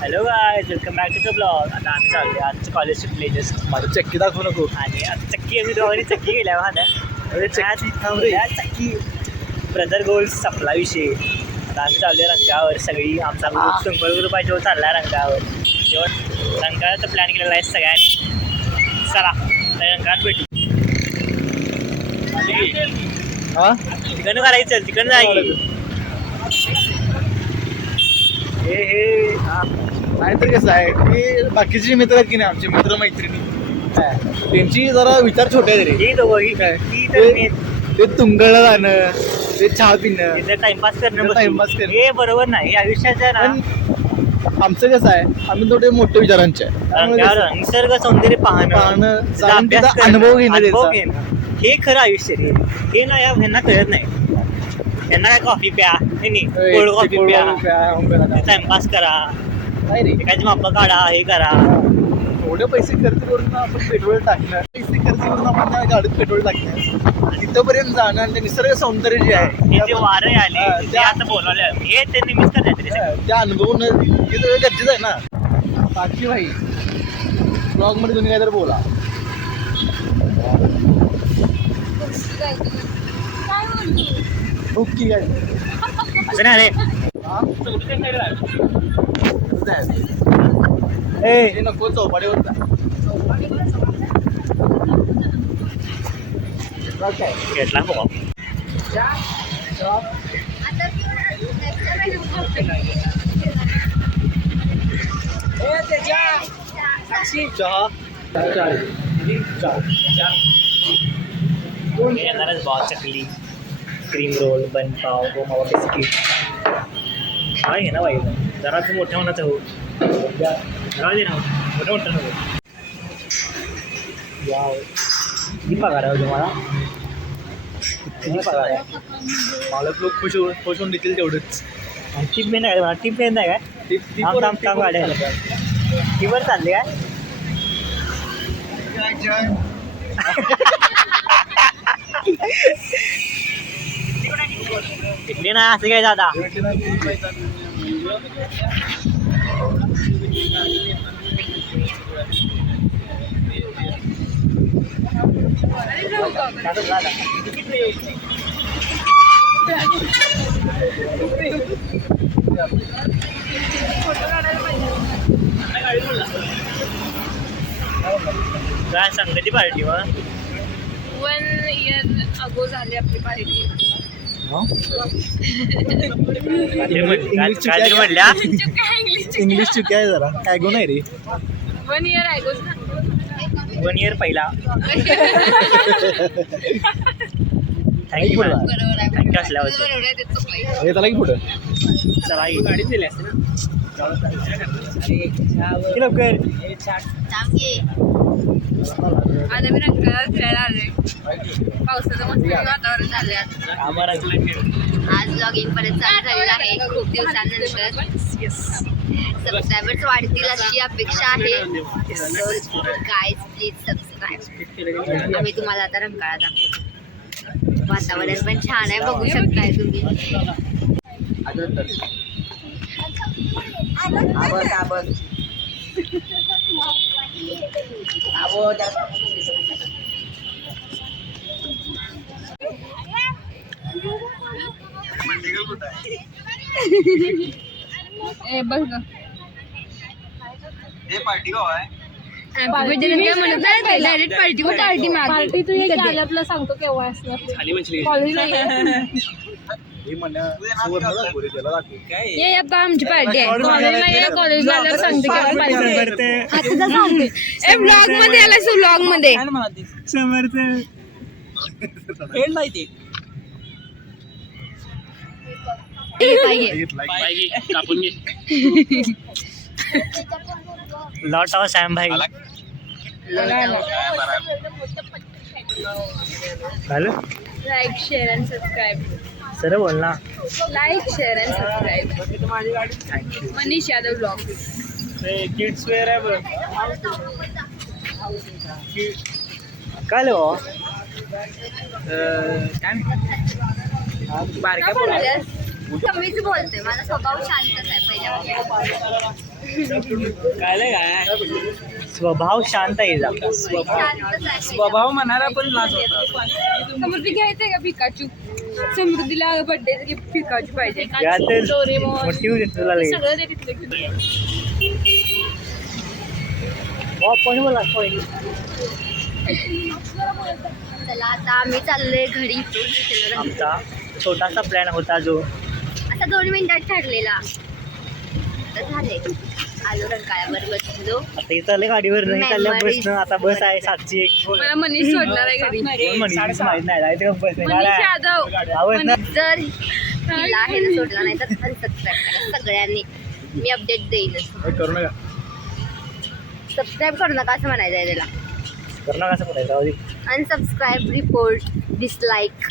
Hello guys, welcome back to the blog. आता आम्ही चाललो आजचं कॉलेज सुटले जस्ट. माझं चक्की दाखवू नको. आणि आता चक्की आम्ही दोघांनी चक्की गेल्या माझ्या चक्की ब्रदर गोल्स संपला विषय. आता आम्ही चाललो रंगावर सगळी. आमचा ग्रुप 100 रुपयाच्या चालला रंगावर. जेव्हा रंगाचा प्लॅन केलेला आहे सगळ्यांनी. चला रंगात भेटू. हा तिकडनं करायचं, तिकडनं जायचं. हे नाहीतर कसं आहे की बाकीचे मित्र आहेत की नाही, आमचे मित्र मैत्रिणी त्यांची जरा विचार छोटे आहेत रे. ही दोघं काय ही तर मी ते तुंगळला जाणं, ते चहा पिणं, टाइमपास करणं टाइमपास करणं हे बरोबर नाही आयुष्याच्या ना. आमचं कसं आहे, आम्ही थोडे मोठे विचारांचे आहे. त्यामुळे कसं निसर्ग सौंदर्य पाहणं, जाऊन अभ्यास तिथं अनुभव घेणं अनुभव त्याचा. घेणं हे खरं आयुष्य रे. हे ना यांना कळत नाही. यांना काय कॉफी प्या, कोल्ड कॉफी प्या, टाइमपास करा, नाही रे. एखादी माप काढा, हे करा. एवढे पैसे खर्च करून आपण पेट्रोल टाकणार, पैसे खर्च करून आपण त्या गाडीत पेट्रोल टाकणार, तिथपर्यंत जाणं आणि ते निसर्ग सौंदर्य जे आहे हे जे वारे आले ते आता बोलावले हे ते निमित्त करण्यात त्या अनुभवून हे सगळं गरजेचं आहे ना. साक्षी भाई ब्लॉग मध्ये तुम्ही काहीतरी बोला. ओके काय असं नाही रे. हे नको चौपाटीवर जा. घेतला हो चहा येणारच भाव. चकली, क्रीम रोल, बन पाव, गोमावा बिस्किट काय घे ना बाई. जरा तू मोठ्या होण्याचं हो. राहू दे ना, मोठं मोठं नको. वाव, किती पगार आहे तुम्हाला? किती पगार आहे? मालक लोक खुश होऊन देखील तेवढंच. टीप पेन आहे मला. टीप पेन नाही काय? काम गाड्या टीवर चालले काय? इकडे ना असं काय दादा. काय संगती पार्टी मग 1 year अगो झाली आपली पार्टी. काय म्हटल्या इंग्लिश चुक्या आहे जरा. काय गो नाही रे. 1 year अगोच ना. 1 year पहिला. थँक्यू बरोबर आहे. थँक्यू असल्यावर हे त्याला की पुढं चला गाडीच दिली असते ना. लवकर आज आम्ही रंगाला फिरायला आलोय. पावसाचं मस्त वातावरण झालंय. आम्हाला आज ब्लॉगिंग परत चालू झालेलं आहे खूप दिवसानंतर. सबस्क्रायबर्स वाढतील अशी अपेक्षा आहे. Guys please subscribe. आम्ही तुम्हाला आता रंकाळा दाखवतो. वातावरण पण छान आहे, बघू शकताय तुम्ही. बघ पार्टी गाव आहे. डायरेक्ट पार्टी तू आपलं सांगतो केव्हा असणार. ये आता आमची पार्टी आहे. कॉलेजला आल्यावर सांगते ब्लॉग मध्ये आलाय. ब्लॉग मध्ये कापून घे. लॉट ऑफ सॅम भाई. झालं. Like share and subscribe. Sir बोल ना. Like share and subscribe. Thank you. Manish Yadav blog. Kids wear आहे बघ. काय लो काय बारक्या कमीच बोलते, माझा स्वभाव शांतच आहे पहिल्यापासून. काय स्वभाव शांत आहे हिचा. शांतच आहे स्वभाव म्हणायला पण लाज होता. समृद्धी घ्यायचंय का पिकाचू? समृद्धीला बर्थडे गिफ्ट पिकाचू पाहिजे. यातच डोरेमॉन मोठी होती तुला लगेच. सगळं दे तिथलं. पण बोला point. चला आता आम्ही चाललोय घरी. आमचा छोटासा प्लॅन होता जो आता 2 मिनिटात ठरलेला तर झाले. आलो रंकाळ्यावर बसलो. आता इथं आले गाडीवर नाही चालल्या बसनं. आता बस आहे 701. मला मनीष सोडणार आहे घरी. कोण म्हणे? माहित नाही जायचं का बस नाही. मनीष गाड्या- यादव. आवाज ना. जर तिला हे ना सोडला नाही तर अनसबस्क्राईब करा सगळ्यांनी. मी अपडेट देईनच. करू नका. सबस्क्राईब करू नका असं म्हणायचं आहे त्याला. करणं कसं पडायचं? Unsubscribe, report, dislike